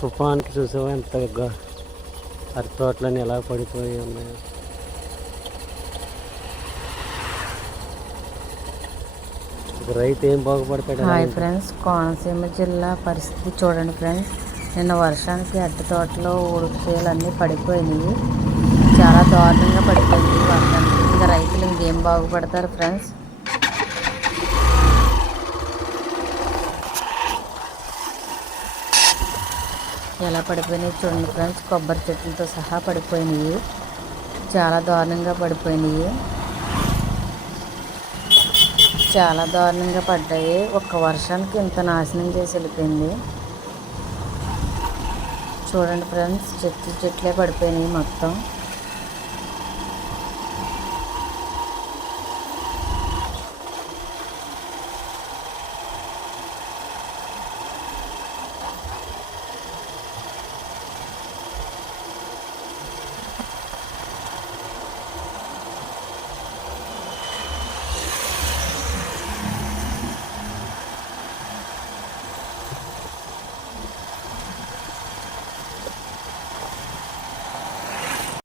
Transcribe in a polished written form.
తుఫాన్కి చూసావా ఎంత అరటి తోటలన్నీ ఎలా పడిపోయి ఉన్నాయో. రైతు ఏం బాగుపడతాడు. హాయ్ ఫ్రెండ్స్, కోనసీమ జిల్లా పరిస్థితి చూడండి ఫ్రెండ్స్. నిన్న వర్షానికి అరటి తోటలో ఉడుకుచేలు అన్నీ పడిపోయినాయి. చాలా దారుణంగా పడిపోయింది వర్షానికి. ఇంకా రైతులు ఇంకేం బాగుపడతారు ఫ్రెండ్స్. ఎలా పడిపోయినాయి చూడండి ఫ్రెండ్స్. కొబ్బరి చెట్లతో సహా పడిపోయినాయి. చాలా దారుణంగా పడిపోయినాయి. చాలా దారుణంగా పడ్డాయి. ఒక్క వర్షానికి ఇంత నాశనం చేసి వెళ్ళిపోయింది. చూడండి ఫ్రెండ్స్, చెట్లే పడిపోయినాయి మొత్తం.